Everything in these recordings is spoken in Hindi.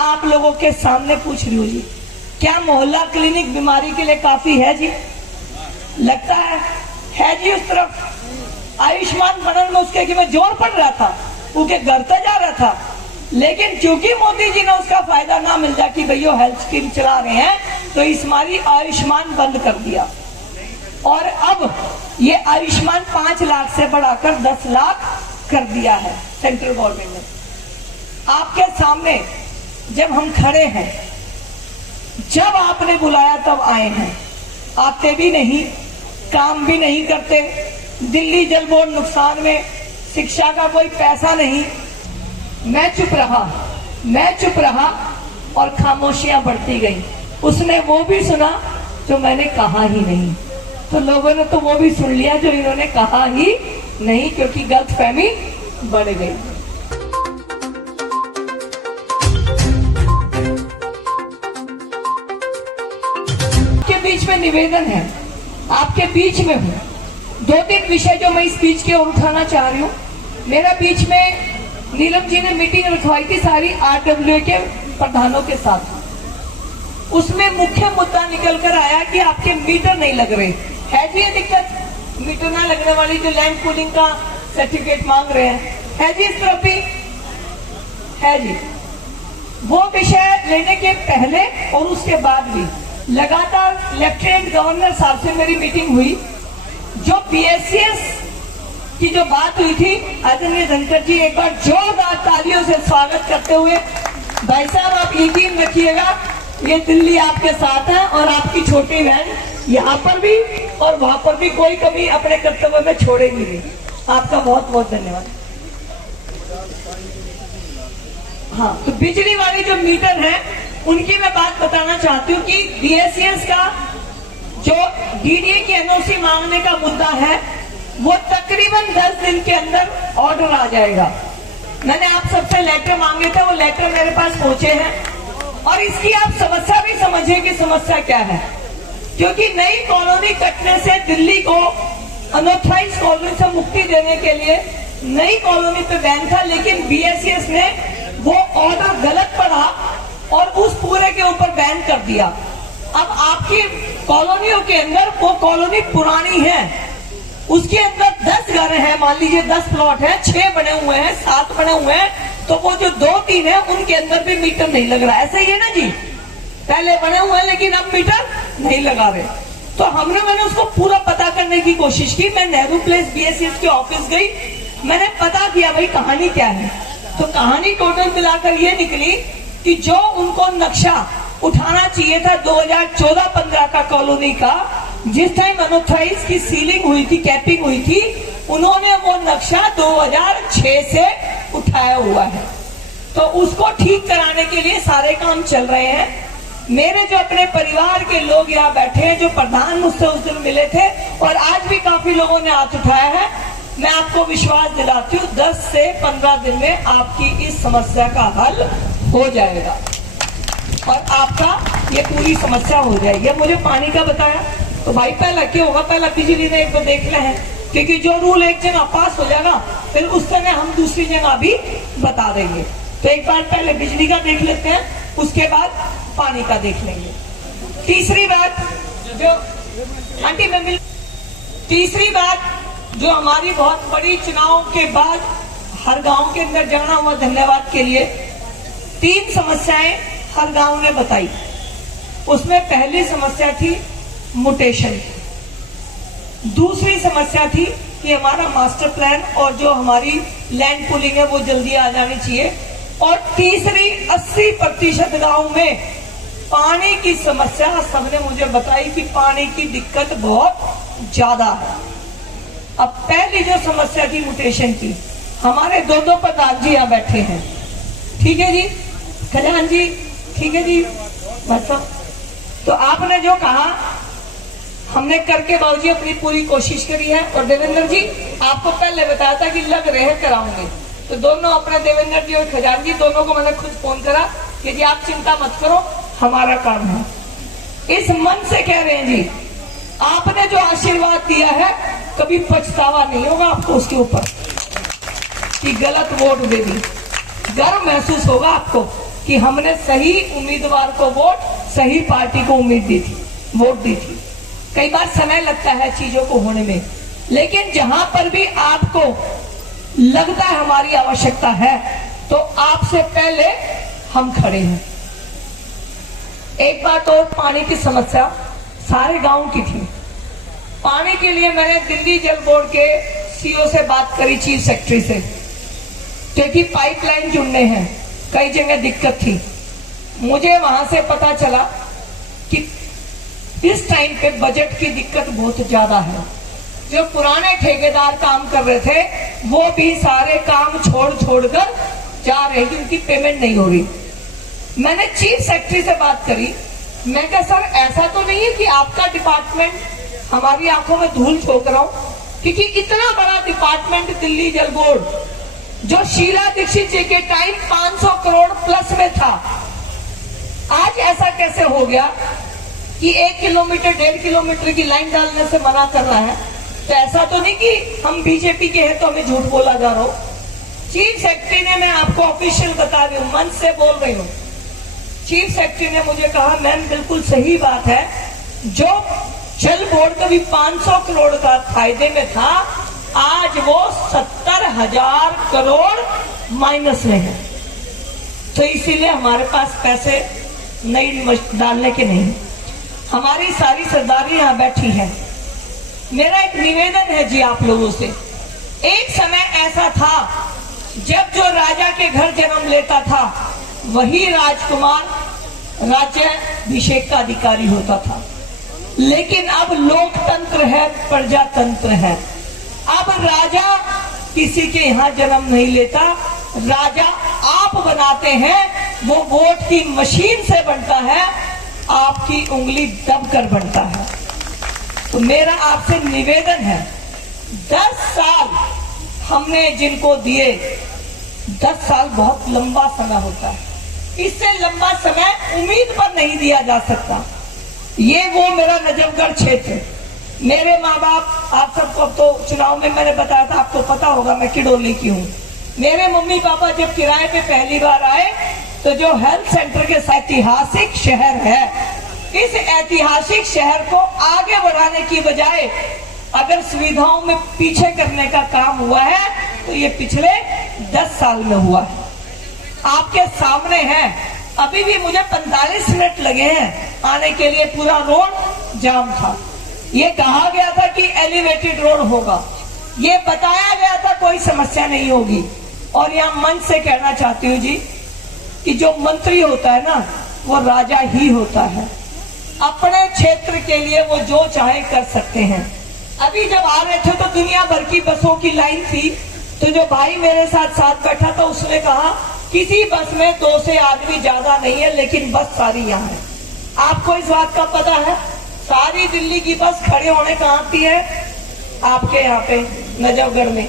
आप लोगों के सामने पूछ रही हूँ जी, क्या मोहल्ला क्लिनिक बीमारी के लिए काफी है जी? लगता है जी। उस तरफ आयुष्मान बनने में उसके कि मैं जोर पड़ रहा था, उनके घर तक जा रहा था, लेकिन क्योंकि मोदी जी ने उसका फायदा ना मिल जाए कि भैया हेल्थ स्कीम चला रहे हैं, तो इस मारी आयुष्मान बंद कर दिया। और अब ये आयुष्मान 5 लाख से बढ़ाकर 10 लाख कर दिया है सेंट्रल गवर्नमेंट ने। आपके सामने जब हम खड़े हैं, जब आपने बुलाया तब आए हैं, आते भी नहीं, काम भी नहीं करते, दिल्ली जल बोर्ड नुकसान में, शिक्षा का कोई पैसा नहीं। मैं चुप रहा और खामोशियां बढ़ती गई। उसने वो भी सुना जो मैंने कहा ही नहीं, तो लोगों ने तो वो भी सुन लिया जो इन्होंने कहा ही नहीं, क्योंकि गलतफहमी बढ़ गई। आपके बीच में निवेदन है, आपके बीच में हूँ। 2-3 विषय जो मैं इस स्पीच के उठाना चाह रही हूँ। मेरा बीच में नीलम जी ने मीटिंग रखवाई थी सारी RWA के प्रधानों के साथ। उसमें मुख्य मुद्दा निकल कर आया कि आपके मीटर नहीं लग रहे है जी। ये दिक्कत मीटर ना लगने वाली जो लैंड कूलिंग का सर्टिफिकेट मांग रहे हैं, है जी। इस तरफ भी है जी। वो विषय लेने के पहले और उसके बाद भी लगातार लेफ्टिनेंट गवर्नर साहब से मेरी मीटिंग हुई। जो BSCS की जो बात हुई थी, आदरणीय धनखड़ जी एक बार जोरदार तालियों से स्वागत करते हुए, भाई साहब आप यकीन रखिएगा ये दिल्ली आपके साथ है और आपकी छोटी बहन यहाँ पर भी और वहां पर भी कोई कभी अपने कर्तव्य में छोड़ेगी नहीं। आपका बहुत बहुत धन्यवाद। हाँ, तो बिजली वाली जो मीटर है उनकी मैं बात बताना चाहती हूँ कि BSCS का जो DDA की NOC मांगने का मुद्दा है, वो तकरीबन 10 दिन के अंदर ऑर्डर आ जाएगा। मैंने आप सबसे लेटर मांगे थे, वो लेटर मेरे पास पहुंचे हैं। और इसकी आप समस्या भी समझिए कि समस्या क्या है, क्योंकि नई कॉलोनी कटने से दिल्ली को अनऑथराइज कॉलोनी से मुक्ति देने के लिए नई कॉलोनी पे बैन था, लेकिन BSCS ने वो ऑर्डर गलत पढ़ा और उस पूरे के ऊपर बैन कर दिया। अब आपकी कॉलोनियों के अंदर वो कॉलोनी पुरानी है, उसके अंदर 10 घर हैं, मान लीजिए 10 प्लॉट हैं, 6 बने हुए हैं, 7 बने हुए हैं, तो वो जो 2-3 है उनके अंदर भी मीटर नहीं लग रहा। ऐसा ही है ना जी, पहले बने हुए हैं लेकिन अब मीटर नहीं लगा रहे। तो मैंने उसको पूरा पता करने की कोशिश की। मैं नेहरू प्लेस BSCS के ऑफिस गई, मैंने पता किया भाई कहानी क्या है। तो कहानी टोटल मिलाकर ये निकली कि जो उनको नक्शा उठाना चाहिए था 2014-15 का कॉलोनी का, जिस टाइम अनऑथराइज की सीलिंग हुई थी, कैपिंग हुई थी, उन्होंने वो नक्शा 2006 से उठाया हुआ है। तो उसको ठीक कराने के लिए सारे काम चल रहे हैं। मेरे जो अपने परिवार के लोग यहाँ बैठे हैं, जो प्रधान मुझसे उस दिन मिले थे और आज भी काफी लोगों ने हाथ उठाया है, मैं आपको विश्वास दिलाती हूँ 10 से 15 दिन में आपकी इस समस्या का हल हो जाएगा और आपका ये पूरी समस्या हो जाएगी। अब मुझे पानी का बताया, तो भाई पहला क्या होगा, पहला बिजली ने एक बार देख ले हैं, क्योंकि जो रूल एक जगह पास हो जाएगा फिर उस समय हम दूसरी जगह भी बता देंगे। तो एक बार पहले बिजली का देख लेते हैं, उसके बाद पानी का देख लेंगे। तीसरी बात जो हमारी बहुत बड़ी चुनाव के बाद हर गांव के अंदर जाना हुआ, धन्यवाद के लिए, 3 समस्याएं हर गांव ने बताई। उसमें पहली समस्या थी म्यूटेशन, दूसरी समस्या थी कि हमारा मास्टर प्लान और जो हमारी लैंड पूलिंग है वो जल्दी आ जानी चाहिए, और तीसरी 80% गांव में पानी की समस्या सबने मुझे बताई कि पानी की दिक्कत बहुत ज्यादा है। अब पहली जो समस्या थी म्यूटेशन की, हमारे 2 प्रधान जी यहाँ बैठे हैं, ठीक है जी, कल्याण जी, ठीक है जी, मतलब तो आपने जो कहा हमने करके बाबूजी अपनी पूरी कोशिश करी है। और देवेंद्र जी आपको पहले बताया था कि लग रहे कराऊंगे, तो दोनों अपने देवेंद्र जी और खजान जी दोनों को मैंने खुद फोन करा कि जी आप चिंता मत करो, हमारा काम है। इस मन से कह रहे हैं जी, आपने जो आशीर्वाद दिया है कभी पछतावा नहीं होगा आपको उसके ऊपर कि गलत वोट दे दी। गर्व महसूस होगा आपको कि हमने सही उम्मीदवार को सही पार्टी को वोट दी थी। कई बार समय लगता है चीजों को होने में, लेकिन जहां पर भी आपको लगता है हमारी आवश्यकता है तो आपसे पहले हम खड़े हैं। एक बात और, पानी की समस्या सारे गांव की थी। पानी के लिए मैंने दिल्ली जल बोर्ड के सीईओ से बात करी, चीफ सेक्रेटरी से, क्योंकि पाइपलाइन जुड़ने हैं, कई जगह दिक्कत थी। मुझे वहां से पता चला कि इस टाइम पे बजट की दिक्कत बहुत ज्यादा है। जो पुराने ठेकेदार काम कर रहे थे वो भी सारे काम छोड़कर जा रहे हैं, उनकी पेमेंट नहीं हो रही। मैंने चीफ सेक्रेटरी से बात करी, मैं कहा सर ऐसा तो नहीं है कि आपका डिपार्टमेंट हमारी आंखों में धूल झोंक रहा हूं, क्योंकि इतना बड़ा डिपार्टमेंट दिल्ली जल बोर्ड जो शीला दीक्षित जी के टाइम 500 करोड़ प्लस में था, आज ऐसा कैसे हो गया कि 1 किलोमीटर 1.5 किलोमीटर की लाइन डालने से मना कर रहा है? तो ऐसा तो नहीं कि हम बीजेपी के हैं तो हमें झूठ बोला जा रहा हो। चीफ सेक्रेटरी ने, मैं आपको ऑफिशियल बता रही हूँ, मन से बोल रही हूँ, चीफ सेक्रेटरी ने मुझे कहा मैम बिल्कुल सही बात है, जो जल बोर्ड कभी 500 करोड़ का फायदे में था, आज वो 70,000 करोड़ माइनस में है। तो इसीलिए हमारे पास पैसे नहीं डालने के नहीं। हमारी सारी सरदारी यहाँ बैठी है। मेरा एक निवेदन है जी आप लोगों से, एक समय ऐसा था जब जो राजा के घर जन्म लेता था वही राजकुमार राज्याभिषेक का अधिकारी होता था, लेकिन अब लोकतंत्र है, प्रजातंत्र है। अब राजा किसी के यहाँ जन्म नहीं लेता, राजा आप बनाते हैं, वो वोट की मशीन से बनता है, आपकी उंगली दबकर बनता है। तो मेरा आपसे निवेदन है, 10 साल हमने जिनको दिए, 10 साल बहुत लंबा समय होता है, इससे लंबा समय उम्मीद पर नहीं दिया जा सकता। ये वो मेरा नजफगढ़ क्षेत्र, मेरे माँ बाप, आप सबको अब तो चुनाव में मैंने बताया था, आपको पता होगा मैं किडोली की हूँ। मेरे मम्मी पापा जब किराए पे पहली बार आए तो जो हेल्थ सेंटर के ऐतिहासिक शहर है, इस ऐतिहासिक शहर को आगे बढ़ाने की बजाय अगर सुविधाओं में पीछे करने का काम हुआ है तो ये पिछले 10 साल में हुआ है। आपके सामने है, अभी भी मुझे 45 मिनट लगे हैं आने के लिए, पूरा रोड जाम था। ये कहा गया था कि एलिवेटेड रोड होगा, ये बताया गया था कोई समस्या नहीं होगी। और यहाँ मंच से कहना चाहती हूँ जी कि जो मंत्री होता है ना वो राजा ही होता है, अपने क्षेत्र के लिए वो जो चाहे कर सकते हैं। अभी जब आ रहे थे तो दुनिया भर की बसों की लाइन थी, तो जो भाई मेरे साथ बैठा था उसने कहा किसी बस में 2 से आदमी ज्यादा नहीं है, लेकिन बस सारी यहाँ है। आपको इस बात का पता है? सारी दिल्ली की बस खड़े होने कहाँ आती है? आपके यहाँ पे नजफगढ़ में।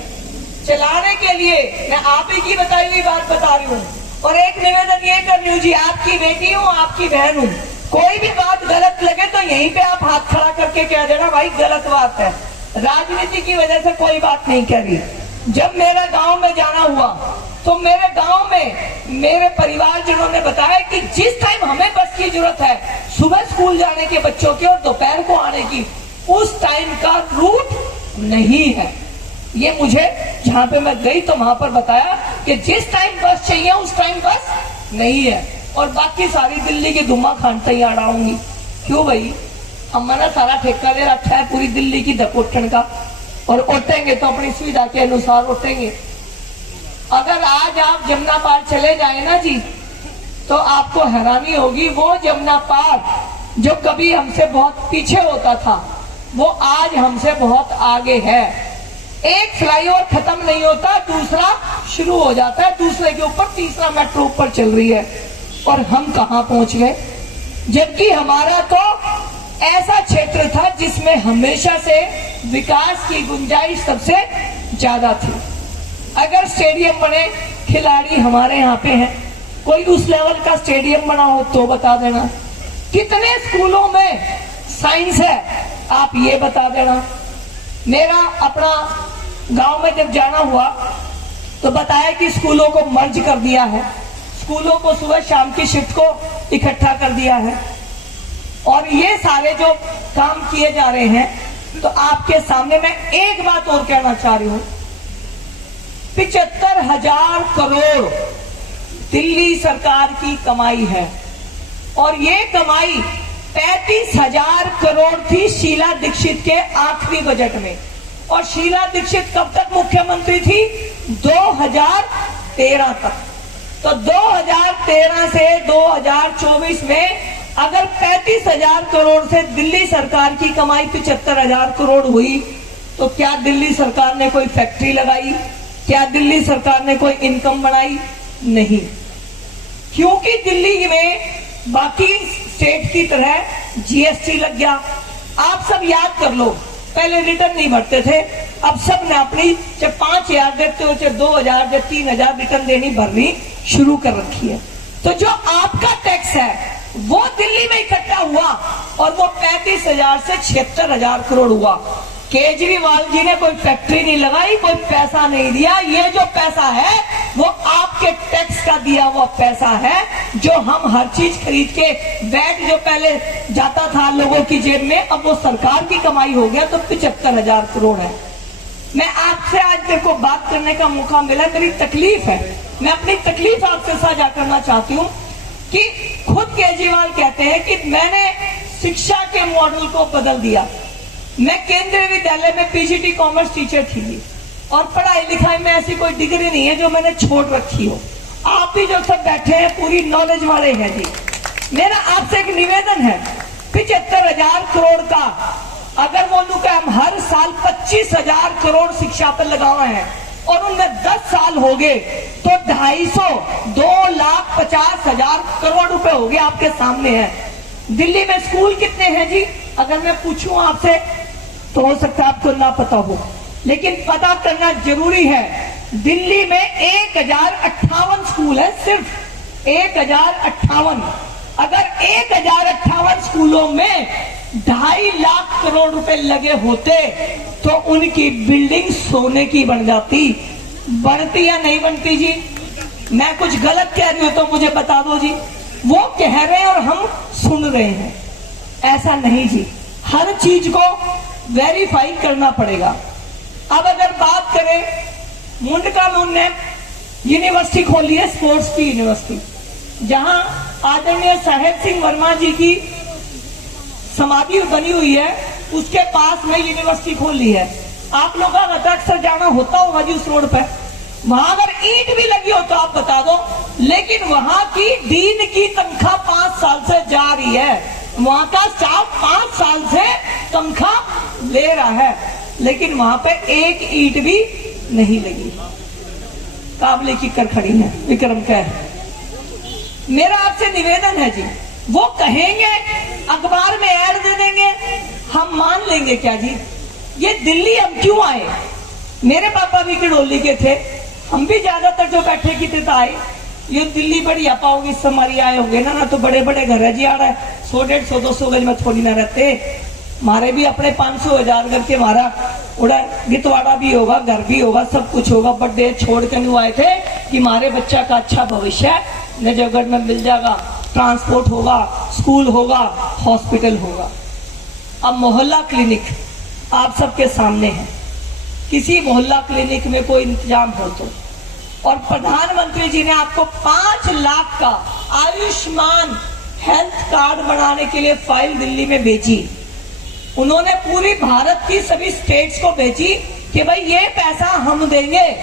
चलाने के लिए मैं आप ही की बताई हुई बात बता रही हूँ। और एक निवेदन ये कर रही हूँ जी, आपकी बेटी हूँ, आपकी बहन हूँ, कोई भी बात गलत लगे तो यहीं पे आप हाथ खड़ा करके कह देना भाई गलत बात है। राजनीति की वजह से कोई बात नहीं कह रही। जब मेरे गांव में जाना हुआ तो मेरे गांव में मेरे परिवार जिन्होंने बताया कि जिस टाइम हमें बस की जरूरत है, सुबह स्कूल जाने के बच्चों की और दोपहर को आने की, उस टाइम का रूट नहीं है। ये मुझे जहां पे मैं गई तो वहां पर बताया कि जिस टाइम बस चाहिए उस टाइम बस नहीं है। और बाकी सारी दिल्ली की धुआं खानते ही आड़ाऊंगी। क्यों भाई? हमने सारा ठेका ले रखा है पूरी दिल्ली की धकोटन का, और उठेंगे तो अपनी सुविधा के अनुसार उठेंगे। अगर आज आप जमुना पार चले जाए ना जी तो आपको हैरानी होगी, वो जमुना पार जो कभी हमसे बहुत पीछे होता था वो आज हमसे बहुत आगे है। एक फ्लाईओवर खत्म नहीं होता, दूसरा शुरू हो जाता है, दूसरे के ऊपर तीसरा मेट्रो ऊपर चल रही है, और हम कहां पहुंच गए? जबकि हमारा तो ऐसा क्षेत्र था जिसमें हमेशा से विकास की गुंजाइश सबसे ज्यादा थी। अगर स्टेडियम बने, खिलाड़ी हमारे यहाँ पे हैं, कोई उस लेवल का स्टेडियम बना हो तो बता देना। कितने स्कूलों में साइंस है आप ये बता देना। मेरा अपना गांव में जब जाना हुआ तो बताया कि स्कूलों को मर्ज कर दिया है, स्कूलों को सुबह शाम की शिफ्ट को इकट्ठा कर दिया है। और ये सारे जो काम किए जा रहे हैं, तो आपके सामने मैं एक बात और कहना चाह रही हूं, 75,000 करोड़ दिल्ली सरकार की कमाई है और ये कमाई 35,000 करोड़ थी शीला दीक्षित के आखिरी बजट में। और शीला दीक्षित कब तक मुख्यमंत्री थी? 2013 तक। तो 2013 से 2024 में अगर 35,000 करोड़ से दिल्ली सरकार की कमाई 75,000 करोड़ हुई, तो क्या दिल्ली सरकार ने कोई फैक्ट्री लगाई? क्या दिल्ली सरकार ने कोई इनकम बनाई? नहीं, क्योंकि दिल्ली में बाकी स्टेट की तरह जीएसटी लग गया। आप सब याद कर लो, पहले रिटर्न नहीं भरते थे, अब सब ने अपनी चाहे 5,000 देते हो, चाहे 2,000 चाहे 3,000 रिटर्न देनी भरनी शुरू कर रखी है। तो जो आपका टैक्स है वो दिल्ली में इकट्ठा हुआ और वो 35,000 से 76,000 करोड़ हुआ। केजरीवाल जी ने कोई फैक्ट्री नहीं लगाई, कोई पैसा नहीं दिया। ये जो पैसा है वो आपके टैक्स का दिया हुआ पैसा है, जो हम हर चीज खरीद के, वैट जो पहले जाता था लोगों की जेब में, अब वो सरकार की कमाई हो गया, तो 75,000 करोड़ है। मैं आपसे आज मेरे को बात करने का मौका मिला, मेरी तकलीफ है, मैं अपनी तकलीफ आपसे साझा करना चाहती हूँ कि खुद केजरीवाल कहते हैं कि मैंने शिक्षा के मॉडल को बदल दिया। मैं केंद्रीय विद्यालय में पीजीटी कॉमर्स टीचर थी और पढ़ाई लिखाई में ऐसी कोई डिग्री नहीं है जो मैंने छोड़ रखी हो। आप भी जो सब बैठे हैं पूरी नॉलेज वाले हैं जी। मेरा आपसे एक निवेदन है, 75,000 करोड़ का अगर बोलूं कि हम हर साल 25,000 करोड़ शिक्षा पर लगाए हैं और उनमें 10 साल हो गए, तो 2,50,000 करोड़ रुपए हो गए, आपके सामने है। दिल्ली में स्कूल कितने हैं जी? अगर मैं पूछूं आपसे तो हो सकता है आपको ना पता हो, लेकिन पता करना जरूरी है। दिल्ली में 1,058 स्कूल है, सिर्फ 1,058। अगर 1,058 स्कूलों में 2.5 लाख करोड़ रुपए लगे होते तो उनकी बिल्डिंग सोने की बन जाती। बनती या नहीं बनती जी? मैं कुछ गलत कह रही हूं तो मुझे बता दो जी। वो कह रहे हैं और हम सुन रहे हैं, ऐसा नहीं जी। हर चीज को वेरीफाई करना पड़ेगा। अब अगर बात करें, मुंडका में उन्होंने यूनिवर्सिटी खोली है, स्पोर्ट्स की यूनिवर्सिटी, जहां आदरणीय साहेब सिंह वर्मा जी की समाधि बनी हुई है, उसके पास में यूनिवर्सिटी खोली है। आप लोगों का अक्सर जाना होता होगा जी उस रोड पे। वहां अगर ईंट भी लगी हो तो आप बता दो, लेकिन वहां की डीन की तनख्वाह 5 साल से जा रही है। वहां का स्टाफ 5 साल से तनख्वाह ले रहा है, लेकिन वहां पे एक ईंट भी नहीं लगी। काबले की कर खड़ी है, विक्रम कह। मेरा आपसे निवेदन है जी, वो कहेंगे अखबार में ऐड दे देंगे, हम मान लेंगे क्या जी? ये दिल्ली हम क्यों आए? मेरे पापा भी किडोली के थे, हम भी ज्यादातर जो बैठे की थे आए। ये दिल्ली बड़ी आ पाओगी, हमारी आए होंगे ना तो बड़े बड़े घर है जी। आ रहा है 100, 150, 200 गज में थोड़ी ना रहते। हमारे भी अपने 500,000 गज के हमारा उड़ा गितवाड़ा भी होगा, घर भी होगा, सब कुछ होगा। बर्थडे छोड़ के नहीं आए थे कि हमारे बच्चा का अच्छा भविष्य है, नजफगढ़ में मिल जाएगा, ट्रांसपोर्ट होगा, स्कूल होगा, हॉस्पिटल होगा। अब मोहल्ला क्लिनिक आप सबके सामने है, किसी मोहल्ला क्लिनिक में कोई इंतजाम हो तो, और प्रधानमंत्री जी ने आपको 5 लाख का आयुष्मान हेल्थ कार्ड बनाने के लिए फाइल दिल्ली में भेजी। उन्होंने पूरी भारत की सभी स्टेट्स को भेजी कि भाई ये पैसा हम देंगे।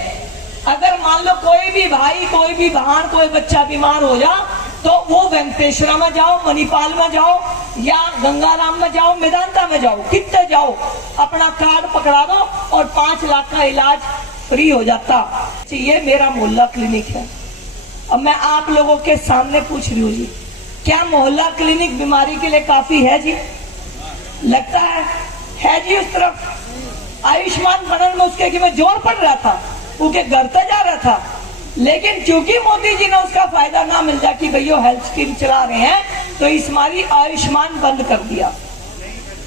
अगर मान लो कोई भी भाई, कोई भी बहन, कोई बच्चा बीमार हो जा तो वो वेंकटेश्वरा में जाओ, मणिपाल में जाओ या गंगाराम में जाओ, मेदांता में जाओ, कितने जाओ, अपना कार्ड पकड़ा दो और 5 लाख का इलाज फ्री हो जाता। ये मेरा मोहल्ला क्लिनिक है। अब मैं आप लोगों के सामने पूछ रही हूँ जी, क्या मोहल्ला क्लिनिक बीमारी के लिए काफी है जी? लगता है जी। उस तरफ आयुष्मान बनने में उसके कि मैं जोर पड़ रहा था, उनके घर तक जा रहा था, लेकिन क्योंकि मोदी जी ने उसका फायदा ना मिल जाए कि भैया हेल्थ स्कीम चला रहे हैं, तो इस मारी आयुष्मान बंद कर दिया।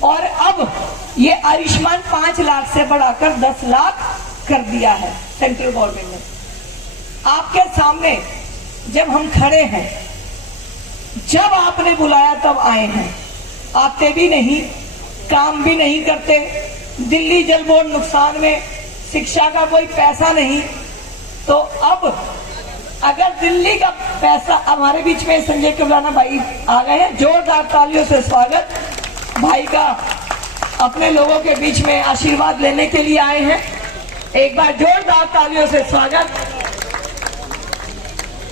और अब ये आयुष्मान 5 लाख से बढ़ाकर 10 लाख कर दिया है सेंट्रल गवर्नमेंट ने। आपके सामने जब हम खड़े हैं, जब आपने बुलाया तब आए हैं, आते भी नहीं, काम भी नहीं करते, दिल्ली जल बोर्ड नुकसान में, शिक्षा का कोई पैसा नहीं। तो अब अगर दिल्ली का पैसा, हमारे बीच में संजय कुबलाना भाई आ गए हैं, जोरदार तालियों से स्वागत भाई का, अपने लोगों के बीच में आशीर्वाद लेने के लिए आए हैं। एक बार जोरदार तालियों से स्वागत।